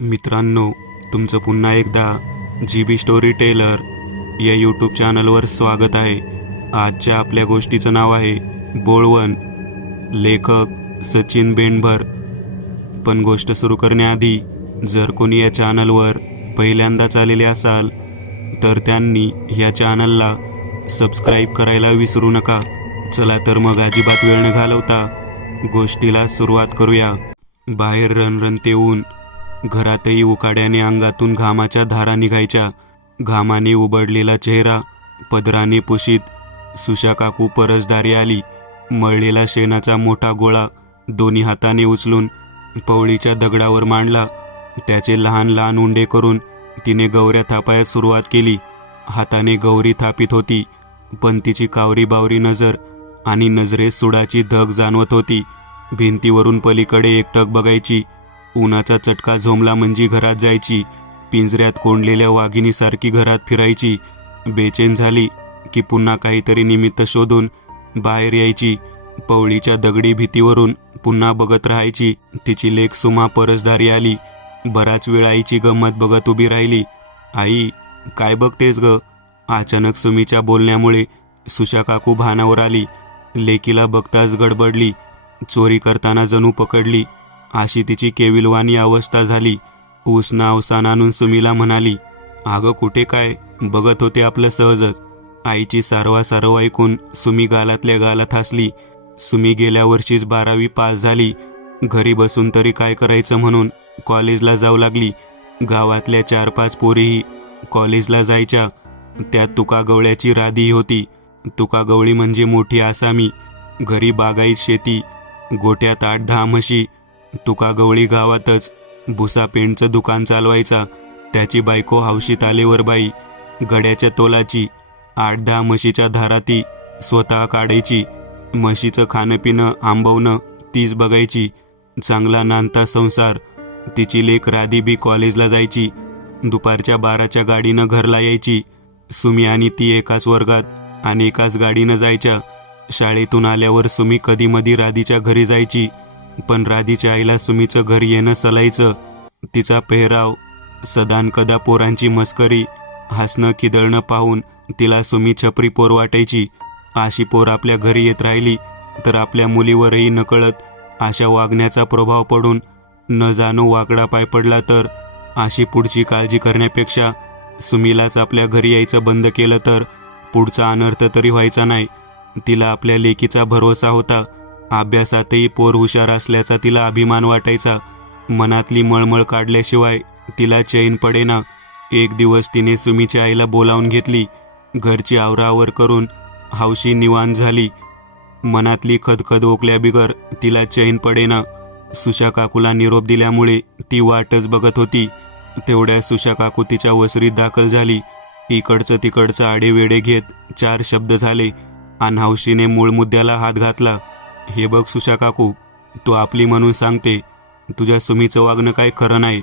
मित्रांनो, तुमचं पुन्हा एकदा GB स्टोरी टेलर या यूट्यूब चॅनलवर स्वागत आहे. आजच्या आपल्या गोष्टीचं नाव आहे बोळवण. लेखक सचिन बेंडभर. पण गोष्ट सुरू करण्याआधी जर कोणी या चॅनलवर पहिल्यांदाच आलेले असाल तर त्यांनी ह्या चॅनलला सबस्क्राईब करायला विसरू नका. चला तर मग अजिबात वेळ न घालवता गोष्टीला सुरुवात करूया. बाहेर रणरणते ऊन, घरातही उकाड्याने अंगातून घामाच्या धारा निघायच्या. घामाने उबडलेला चेहरा पदराने पुशीत सुशा काकू परसदारी आली. मळलेला शेणाचा मोठा गोळा दोन्ही हाताने उचलून पवळीच्या दगडावर मांडला. त्याचे लहान लहान उंडे करून तिने गौऱ्या थापायला सुरुवात केली. हाताने गौरी थापित होती, पण तिची कावरी बावरी नजर आणि नजरेत सुडाची धग जाणवत होती. भिंतीवरून पलीकडे एकटक बघायची. उन्हाचा चटका झोंबला म्हणजे घरात जायची. पिंजऱ्यात कोंडलेल्या वाघिणीसारखी घरात फिरायची. बेचैन झाली की पुन्हा काहीतरी निमित्त शोधून बाहेर यायची. पवळीच्या दगडी भीतीवरून पुन्हा बघत राहायची. तिची लेक सुमा परसदारी आली. बराच वेळ आईची गंमत बघत उभी राहिली. आई, काय बघतेस ग? अचानक सुमीच्या बोलण्यामुळे सुशा काकू भानावर आली. लेकीला बघताच गडबडली. चोरी करताना जणू पकडली अशी तिची केविलवाणी अवस्था झाली. उसना अवसान आणून सुमीला म्हणाली, अगं कुठे काय, बघत होते आपलं सहजच. आईची सारवा ऐकून सुमी गालातल्या गालात हसली. सुमी गेल्या वर्षीच 12वी पास झाली. घरी बसून तरी काय करायचं म्हणून कॉलेजला जाऊ लागली. गावातल्या 4-5 पोरीही कॉलेजला जायच्या. त्यात तुकागवळ्याची राधीही होती. तुकागवळी म्हणजे मोठी आसामी. घरी बागाईत शेती, गोट्यात 8-10 म्हशी. तुकागवळी गावातच भुसा पेंडचं दुकान चालवायचा. त्याची बायको हौशी तालेवर बाई, गड्याच्या तोलाची. 8-10 म्हशीच्या धारा ती स्वतः काढायची. म्हशीचं खाणं पिणं आंबवणं तीच बघायची. चांगला नांदता संसार. तिची लेक राधी बी कॉलेजला जायची. दुपारच्या 12च्या गाडीनं घरला यायची. सुमी आणि ती एकाच वर्गात आणि एकाच गाडीनं जायच्या. शाळेतून आल्यावर सुमी कधीमधी राधीच्या घरी जायची, पण राधीच्या आईला सुमीचं घरी येणं सलायचं. तिचा पेहराव, सदानकदा पोरांची मस्करी, हसणं खिदळणं पाहून तिला सुमी छपरी पोर वाटायची. अशी पोर आपल्या घरी येत राहिली तर आपल्या मुलीवरही नकळत अशा वागण्याचा प्रभाव पडून न जाणू वाकडा पाय पडला तर अशी पुढची काळजी करण्यापेक्षा सुमीलाच आपल्या घरी यायचं बंद केलं तर पुढचा अनर्थ तरी व्हायचा नाही. तिला आपल्या लेकीचा भरोसा होता. अभ्यासातही पोर हुशार असल्याचा तिला अभिमान वाटायचा. मनातली मळमळ काढल्याशिवाय तिला चैन पडेना. एक दिवस तिने सुमीच्या आईला बोलावून घेतली. घरची आवरावर करून हौशी निवांत झाली. मनातली खदखद ओकल्याबिगर तिला चैन पडेना. सुशा काकूला निरोप दिल्यामुळे ती वाटच बघत होती. तेवढ्या सुशा काकू तिच्या वसरीत दाखल झाली. इकडचं तिकडचं आडेवेडे घेत 4 शब्द झाले आणि हौशीने मूळ मुद्द्याला हात घातला. हे बघ सुशा काकू, तू आपली म्हणून सांगते, तुझ्या सुमीचं वागणं काय खरं नाही.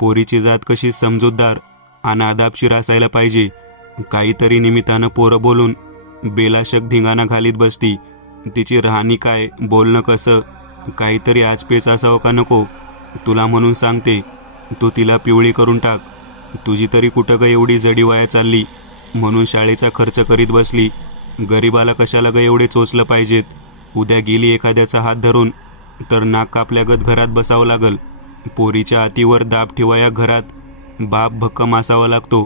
पोरीची जात कशी समजूतदार आणि आदाबशीर असायला पाहिजे. काहीतरी निमित्तानं पोरं बोलून बेलाशक धिंगाणा घालीत बसती. तिची राहणी काय, बोलणं कसं, काहीतरी आजपेच असावं का नको? तुला म्हणून सांगते, तू तिला पिवळी करून टाक. तुझी तरी कुठं ग एवढी जडी वाया चालली म्हणून शाळेचा खर्च करीत बसली. गरीबाला कशाला ग एवढे चोचलं पाहिजेत? उद्या गेली एखाद्याचा हात धरून तर नाक कापल्यागत घरात बसावं लागल. पोरीच्या आतीवर दाब ठेवाया घरात बाप भक्कम असावा लागतो.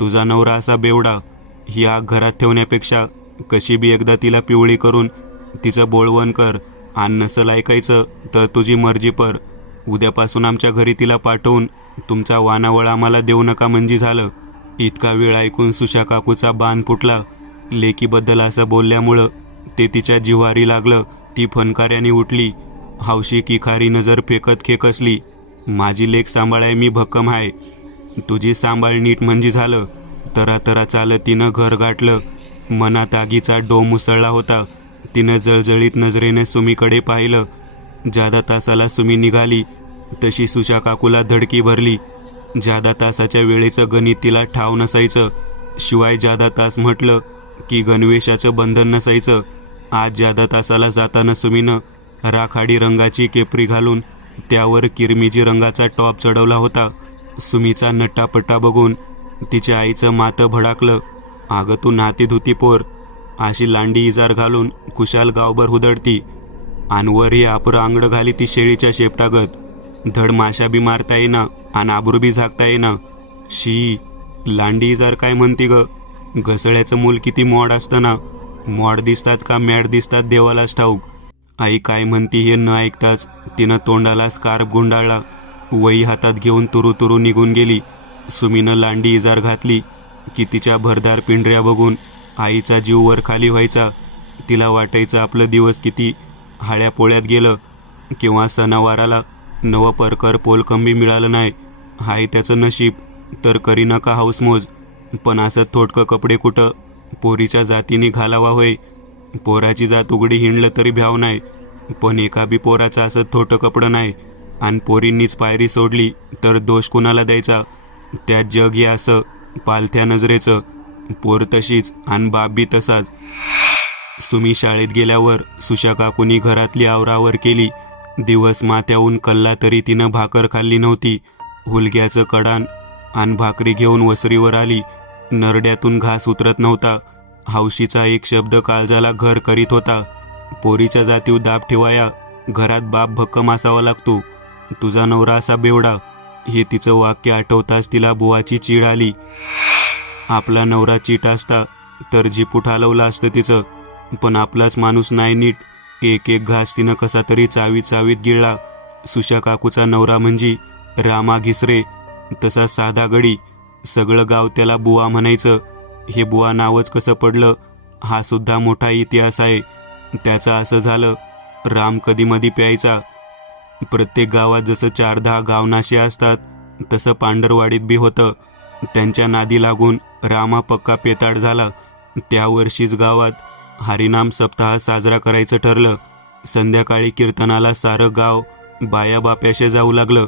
तुझा नवरा असा बेवडा. ही आग घरात ठेवण्यापेक्षा कशी बी एकदा तिला पिवळी करून तिचं बोळवण कर. आणि नसल ऐकायचं तर तुझी मर्जी पर. उद्यापासून आमच्या घरी तिला पाठवून तुमचा वानावळ आम्हाला देऊ नका म्हणजे झालं. इतका वेळ ऐकून सुशा काकूचा बाण फुटला. लेकीबद्दल असं बोलल्यामुळं ते तिच्या जिव्हारी लागलं. ती फनकाऱ्याने उठली. हौशी किखारी नजर फेकत खेकसली. माझी लेक सांभाळाय मी भक्कम आहे. तुझी सांभाळ नीट म्हणजे झालं. तरा चालत तिनं घर गाठलं. मनात आगीचा डोम मुसळला होता. तिनं जळजळीत नजरेने सुमीकडे पाहिलं. जादा तासाला सुमी निघाली तशी सुशा काकूला धडकी भरली. जादा तासाच्या वेळेचं गणित तिला ठाव नसायचं. शिवाय जादा तास म्हटलं की गणवेशाचं बंधन नसायचं. आज जादा तासाला जाताना सुमीनं राखाडी रंगाची केपरी घालून त्यावर किरमिजी रंगाचा टॉप चढवला होता. सुमीचा नट्टापट्टा बघून तिच्या आईचं मातं भडाकलं. अगं तू नाती धुती पोर, अशी लांडी इजार घालून खुशाल गावभर हुदडती, आणि वर ही आपरं आंगडं घाली ती शेळीच्या शेपटागत. धड माशा बी मारता येईना आणि आबरू बी झाकता येईना. शी, लांडी इजार काय म्हणती ग? घसळ्याचं मूल किती मॉड असतं ना. मॉड दिसतात का मॅड दिसतात देवालाच ठाऊक. आई काय म्हणती हे न ऐकताच तिनं तोंडाला स्कार्फ गुंडाळला. वही हातात घेऊन तुरू तुरू निघून गेली. सुमीनं लांडी इजार घातली की तिच्या भरदार पिंढऱ्या बघून आईचा जीव वर खाली व्हायचा. तिला वाटायचं आपलं दिवस किती हाळ्या पोळ्यात गेलं, किंवा सणावाराला नवं परकर पोलकंबी मिळालं नाही. हाय त्याचं नशीब तर करी नका हाऊसमोज. पण असं थोडकं कपडे कुठं पोरीच्या जातीने घालावा होय. पोराची जात उघडी हिंडलं तरी भ्याव नाही, पण एका बी पोराचं असं थोटं कपडं नाही. आणि पोरींनीच पायरी सोडली तर दोष कुणाला द्यायचा? त्यात जग हे असं पालथ्या नजरेचं. पोर तशीच आणि बाप बी तसाच. सुमी शाळेत गेल्यावर सुशा काकूनी घरातली आवरावर केली. दिवस माथ्याहून कल्ला तरी तिनं भाकर खाल्ली नव्हती. हुलग्याचं कडान आणि भाकरी घेऊन वसरीवर आली. नरड्यातून घास उतरत नव्हता. हौशीचा एक शब्द काळजाला घर करीत होता. पोरीच्या जातीव दाब ठेवाया, घरात बाप भक्कम असावा लागतो. तुझा नवरा असा बेवडा. हे तिचं वाक्य आठवताच तिला बुवाची चीड आली. आपला नवरा चीट असता तर जिपूट हलवलं असतं तिचं, पण आपलाच माणूस नाही नीट. एक एक घास तिनं कसा तरी चावीत चावीत गिळला. सुशा काकूचा नवरा म्हणजे रामा घिसरे, तसा साधा गडी. सगळं गाव त्याला बुवा म्हणायचं. हे बुवा नावच कसं पडलं हा सुद्धा मोठा इतिहास आहे. त्याचं असं झालं, राम कधीमधी प्यायचा. प्रत्येक गावात जसं 4-10 गावनाशी असतात तसं पांढरवाडीत बी होतं. त्यांच्या नादी लागून रामा पक्का पेताड झाला. त्या वर्षीच गावात हरिनाम सप्ताह साजरा करायचं ठरलं. संध्याकाळी कीर्तनाला सारं गाव बाया बाप्याशे जाऊ लागलं.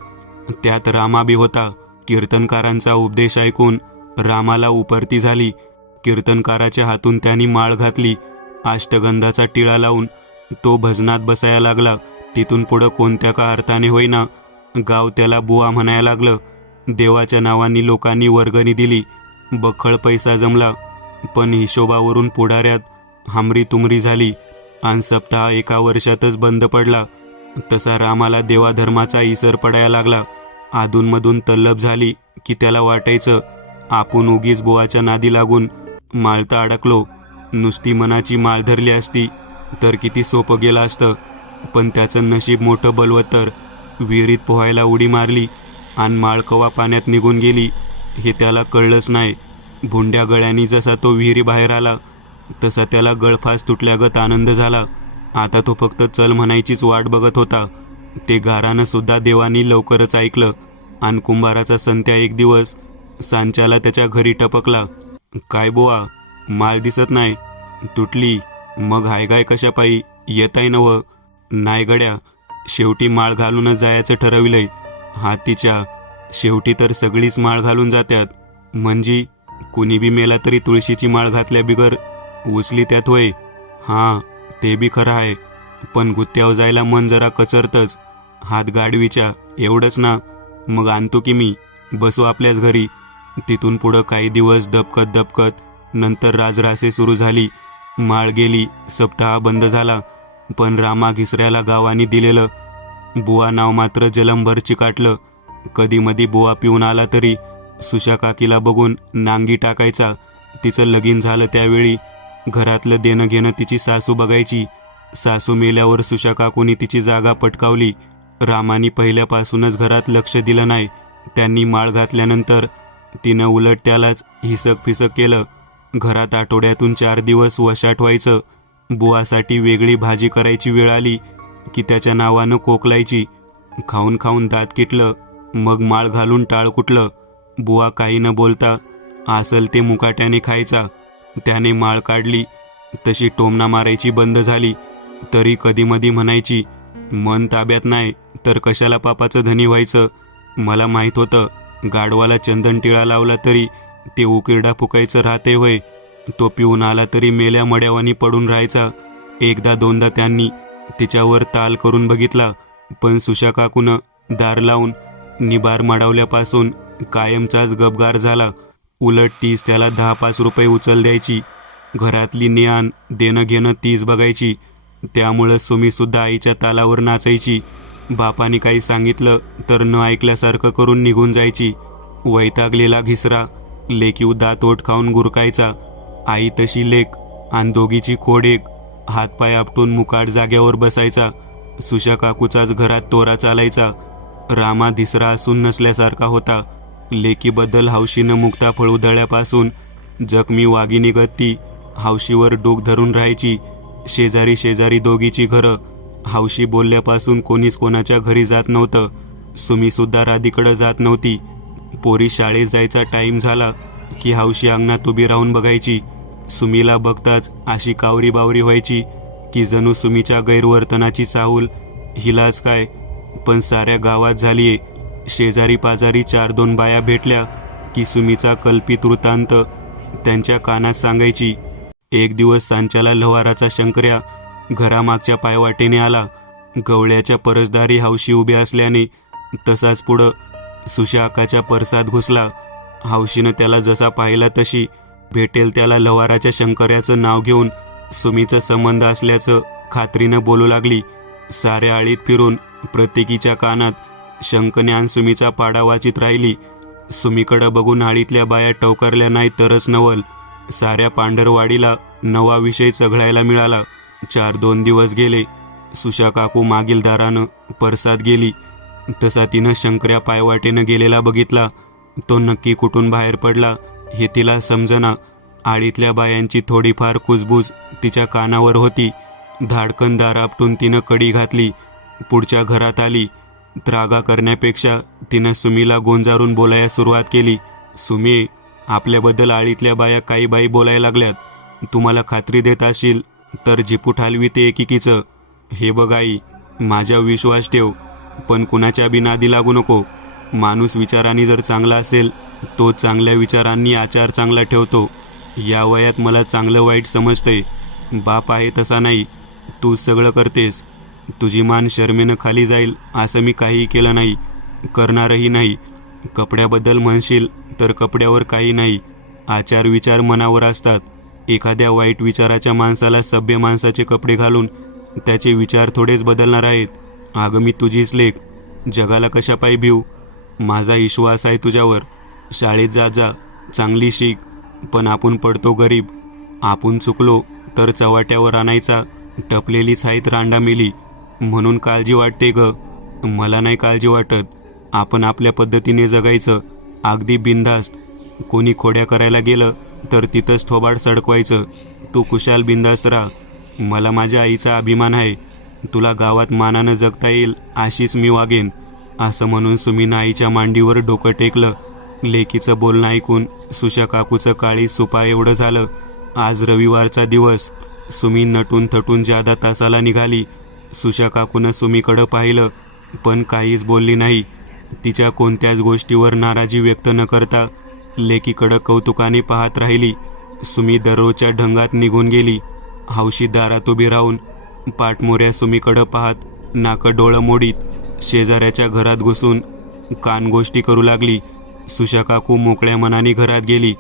त्यात रामा बी होता. कीर्तनकारांचा उपदेश ऐकून रामाला उपरती झाली. कीर्तनकाराच्या हातून त्यांनी माळ घातली. अष्टगंधाचा टिळा लावून तो भजनात बसायला लागला. तिथून पुढं कोणत्या का अर्थाने होईना गाव त्याला बुवा म्हणायला लागलं. देवाच्या नावानी लोकांनी वर्गणी दिली. बखळ पैसा जमला, पण हिशोबावरून पुढाऱ्यात हमरी तुमरी झाली आणि सप्ताह 1 वर्षातच बंद पडला. तसा रामाला देवाधर्माचा इसर पडायला लागला. अधूनमधून तल्लप झाली की त्याला वाटायचं आपण उगीच बुवाच्या नादी लागून माळता अडकलो. नुसती मनाची माळ धरली असती तर किती सोपं गेलं असतं. पण त्याचं नशीब मोठं बलवत्तर. विहिरीत पोहायला उडी मारली आणि माळ कवा पाण्यात निघून गेली हे त्याला कळलंच नाही. भुंड्या गळ्यांनी जसा तो विहिरी बाहेर आला तसा त्याला गळफास तुटल्यागत आनंद झाला. आता तो फक्त चल म्हणायचीच वाट बघत होता. ते गारानं सुद्धा देवानी लवकरच ऐकलं आणि कुंभाराचा संत्या एक दिवस सांच्याला त्याच्या घरी टपकला. काय बुवा, माळ दिसत नाही? तुटली? मग हायगाय कशापायी? येताय नवं? नाही गड्या, शेवटी माळ घालूनच जायचं ठरविलंय. हातीच्या शेवटी तर सगळीच माळ घालून जात्यात. म्हणजे कुणी बी मेला तरी तुळशीची माळ घातल्या बिगर उचली त्यात होय? हां, ते बी खरं आहे, पण गुत्त्यावर जायला मन जरा कचरतच. हात गाडवीच्या एवढंच ना. मग आणतो की मी, बसू आपल्याच घरी. तिथून पुढं काही दिवस दबकत दबकत नंतर राजरासे सुरू झाली. माळ गेली, सप्ताह बंद झाला. पण रामा घिसऱ्याला गावानी दिलेलं बुवा नाव मात्र जलमभर चिकाटलं. कधीमधी बुवा पिऊन आला तरी सुशा काकीला बघून नांगी टाकायचा. तिचं लगीन झालं त्यावेळी घरातलं देणं घेणं तिची सासू बघायची. सासू मेल्यावर सुशा काकूनी तिची जागा पटकावली. रामानी पहिल्यापासूनच घरात लक्ष दिलं नाही. त्यांनी माळ घातल्यानंतर तिनं उलट त्यालाच हिसक फिसक केलं. घरात आठवड्यातून 4 दिवस वशाट व्हायचं. बुवासाठी वेगळी भाजी करायची वेळ आली की त्याच्या नावानं कोकलायची. खाऊन खाऊन दात किटलं, मग माळ घालून टाळ कुटलं. बुवा काही न बोलता असल ते मुकाट्याने खायचा. त्याने माळ काढली तशी टोमणा मारायची बंद झाली. तरी कधीमधी म्हणायची, मन ताब्यात नाही तर कशाला पापाचं धनी व्हायचं. मला माहीत होतं गाढवाला चंदन टिळा लावला तरी ते उकिरडा फुकायचं राहते होय. तो पिऊन आला तरी मेल्या मड्यावानी पडून राहायचा. एकदा दोनदा त्यांनी तिच्यावर ताल करून बघितला, पण सुशा काकूनं दार लावून निबार मडावल्यापासून कायमचाच गपगार झाला. उलट तीच त्याला 10-5 रुपये उचल द्यायची. घरातली ने-आण देणं घेणं तीच बघायची. त्यामुळं सुमीसुद्धा आईच्या तालावर नाचायची. बापाने काही सांगितलं तर न ऐकल्यासारखं करून निघून जायची. वैतागलेला घिसरा लेकीव दात ओठ खाऊन गुरकायचा. आई तशी लेक आणि दोघीची खोड एक. हातपाय आपटून मुकाट जाग्यावर बसायचा. सुशा काकूचाच घरात तोरा चालायचा. रामा धिसरा असून नसल्यासारखा होता. लेकीबद्दल हौशीनं मुक्ता फळ उधळल्यापासून जखमी वाघिणी गत्ती हौशीवर डोक धरून राहायची. शेजारी शेजारी दोघीची घरं. हौशी बोलल्यापासून कोणीच कोणाच्या घरी जात नव्हतं. सुमीसुद्धा राधीकडं जात नव्हती. पोरी शाळेत जायचा टाईम झाला की हौशी अंगणात उभी राहून बघायची. सुमीला बघताच अशी कावरी बावरी व्हायची की जणू सुमीच्या गैरवर्तनाची चाहूल हिलाच काय पण साऱ्या गावात झालीये. शेजारी पाजारी 4-2 बाया भेटल्या की सुमीचा कल्पित वृत्तांत त्यांच्या कानात सांगायची. एक दिवस सांच्याला लवाराचा शंकर्या घरामागच्या पायवाटेने आला. गवळ्याच्या परसदारी हौशी उभ्या असल्याने तसाच पुढं सुशा अक्काच्या परसात घुसला. हौशीनं त्याला जसा पाहिला तशी भेटेल त्याला लवाराच्या शंकर्याचं नाव घेऊन सुमीचं संबंध असल्याचं खात्रीनं बोलू लागली. साऱ्या आळीत फिरून प्रत्येकीच्या कानात शंकन्यान सुमीचा पाडा वाचित राहिली. सुमीकडं बघून आळीतल्या बाया टवकारल्या नाही तरच नवल. साऱ्या पांढरवाडीला नवा विषय चघळायला मिळाला. 4-2 दिवस गेले. सुशा काकू मागील दारानं परसात गेली तसा तिनं शंकर्या पायवाटेनं गेलेला बघितला. तो नक्की कुठून बाहेर पडला हे तिला समजना. आळीतल्या बायांची थोडीफार कुजबूज तिच्या कानावर होती. धाडकन दार आपटून तिनं कडी घातली. पुढच्या घरात आली. त्रागा करण्यापेक्षा तिनं सुमीला गोंजारून बोलायला सुरुवात केली. सुमी, आपल्याबद्दल आळीतल्या बाया काही बाई बोलायला लागल्यात. तुम्हाला खात्री देत असशील तर जिपूट हलवी ते एकीकीचं. हे बघ आई, माझ्या विश्वास ठेव, पण कुणाच्या बी नादी लागू नको. माणूस विचारांनी जर चांगला असेल तो चांगल्या विचारांनी आचार चांगला ठेवतो. या वयात मला चांगलं वाईट समजतंय. बाप आहे तसा नाही. तू सगळं करतेस. तुझी मान शर्मेनं खाली जाईल असं मी काहीही केलं नाही, करणारही नाही. कपड्याबद्दल म्हणशील तर कपड्यावर काही नाही. आचार विचार मनावर असतात. एखाद्या वाईट विचाराच्या माणसाला सभ्य माणसाचे कपडे घालून त्याचे विचार थोडेच बदलणार आहेत. अगं मी तुझीच लेक, जगाला कशा पायी भिऊ. माझा विश्वास आहे तुझ्यावर. शाळेत जा, चांगली शिक. पण आपण पडतो गरीब. आपण चुकलो तर चव्हाट्यावर आणायचा टपलेलीच आहेत रांडा मेली. म्हणून काळजी वाटते ग. मला नाही काळजी वाटत. आपण आपल्या पद्धतीने जगायचं, अगदी बिनधास्त. कोणी खोड्या करायला गेलं तर तिथंच थोबाड सडकवायचं. तू कुशाल बिनधास्त राहा. मला माझ्या आईचा अभिमान आहे. तुला गावात मानानं जगता येईल अशीच मी वागेन. असं म्हणून सुमीनं आईच्या मांडीवर डोकं टेकलं. लेकीचं बोलणं ऐकून सुशा काकूचं काळी सुपा एवढं झालं. आज रविवारचा दिवस. सुमी नटून थटून जादा तासाला निघाली. सुशा काकूनं सुमीकडं पाहिलं पण काहीच बोलली नाही. तिच्या कोणत्याच गोष्टीवर नाराजी व्यक्त न करता लेकीकडं कौतुकाने पाहत राहिली. सुमी दररोजच्या ढंगात निघून गेली. हौशी दारात उभी राहून पाठमोऱ्या सुमीकडं पाहत नाकं डोळं मोडीत शेजाऱ्याच्या घरात घुसून कानगोष्टी करू लागली. सुशा काकू मोकळ्या मनाने घरात गेली.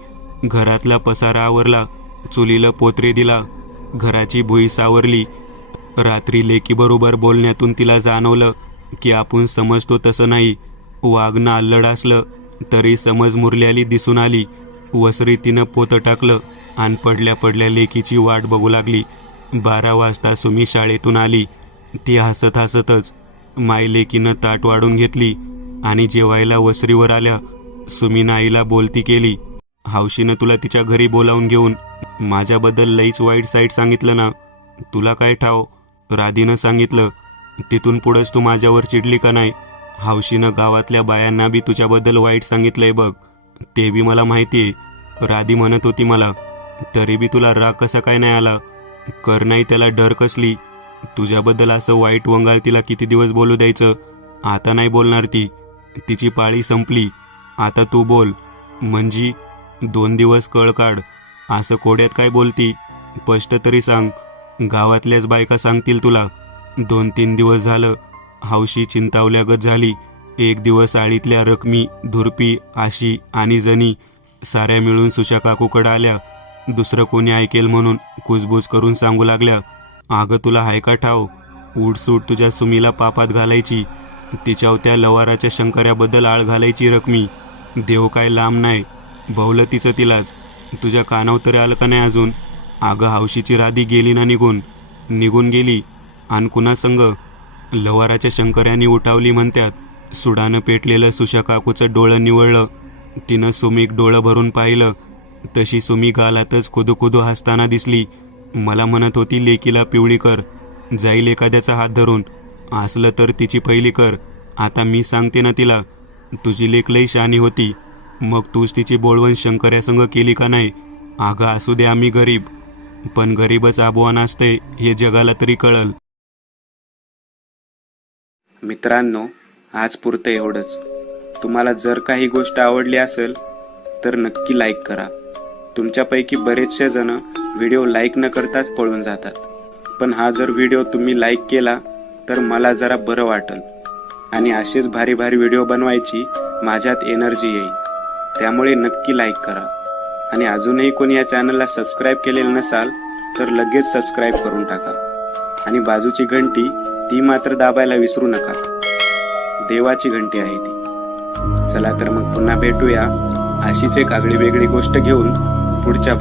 घरातला पसारा आवरला. चुलीला पोतरे दिला. घराची भुई सावरली. रात्री लेकीबरोबर बोलण्यातून तिला जाणवलं की आपण समजतो तसं नाही. वागणं अल्लड असलं तरी समज मुरल्याली दिसून आली. वसरी तिनं पोतं टाकलं आणि पडल्या पडल्या लेकीची वाट बघू लागली. 12 वाजता सुमी शाळेतून आली. ती हसत हसतच माय लेकीनं ताट वाढून घेतली आणि जेवायला वसरीवर आल्या. सुमीनं आईला बोलती केली. हौशीनं तुला तिच्या घरी बोलावून घेऊन माझ्याबद्दल लईच वाईट साईट सांगितलं ना. तुला काय ठाव. राधीनं सांगितलं. तिथून पुढंच तू माझ्यावर चिडली का नाही. हौशीनं गावातल्या बायांना बी तुझ्याबद्दल वाईट सांगितलंय बघ. ते बी मला माहिती आहे. राधी म्हणत होती मला. तरी बी तुला राग कसा काय नाही आला. कर नाही त्याला डर कसली. तुझ्याबद्दल असं वाईट वंगाळ तिला किती दिवस बोलू द्यायचं. आता नाही बोलणार ती. तिची पाळी संपली. आता तू बोल. म्हणजे 2 दिवस कळ काढ. असं कोड्यात काय बोलती. स्पष्ट तरी सांग. गावातल्याच बायका सांगतील तुला. 2-3 दिवस झालं हौशी चिंतावल्यागत झाली. एक दिवस आळीतल्या रकमी, धुरपी, आशी आणि जणी साऱ्या मिळून सुशा काकूकडं आल्या. दुसरं कोणी ऐकेल म्हणून कुजबूज करून सांगू लागल्या, अगं तुला हाय का ठाव, उठसूट तुझ्या सुमीला पापात घालायची, तिच्यावर त्या लवाराच्या शंकऱ्याबद्दल आळ घालायची रकमी. देव काय लांब नाही, भवलं तिचं तिलाच. तुझ्या कानावर तरी आलं का नाही अजून? अगं हौशीची राधी गेली ना निघून गेली. आणि कुणा संग? लवाराच्या शंकर्याने उठावली म्हणतात. सुडानं पेटलेलं सुशा काकूचं डोळं निवळलं. तिनं सुमीक डोळं भरून पाहिलं. तशी सुमी गालातच खुदू हसताना दिसली. मला म्हणत होती, लेकीला पिवळी कर, जाईल एखाद्याचा हात धरून. असलं तर तिची पहिली कर. आता मी सांगते ना तिला, तुझी लेक लई शहाणी होती, मग तूच तिची बोळवण शंकर्यासंग केली का नाही? अगं असू दे आम्ही गरीब, पण गरीबच आबोवान असते हे जगाला तरी कळल. मित्रांनो, आज पुरतं एवढंच. तुम्हाला जर काही गोष्ट आवडली असेल तर नक्की लाईक करा. तुमच्यापैकी बरेचसे जण व्हिडिओ लाईक न करताच पळून जातात, पण हा जर व्हिडिओ तुम्ही लाईक केला तर मला जरा बरं वाटेल आणि असेच भारी भारी व्हिडिओ बनवायची माझ्यात एनर्जी येईल. त्यामुळे नक्की लाईक करा. आणि अजूनही कोणी या चॅनलला सबस्क्राईब केलेलं नसाल तर लगेच सबस्क्राईब करून टाका. आणि बाजूची घंटी ती मात्र दाबायला विसरू नका. देवाची घंटी आहे ती. चला तर मग पुन्हा भेटूया अशीच एक आगळी वेगळी गोष्ट घेऊन पुढच्या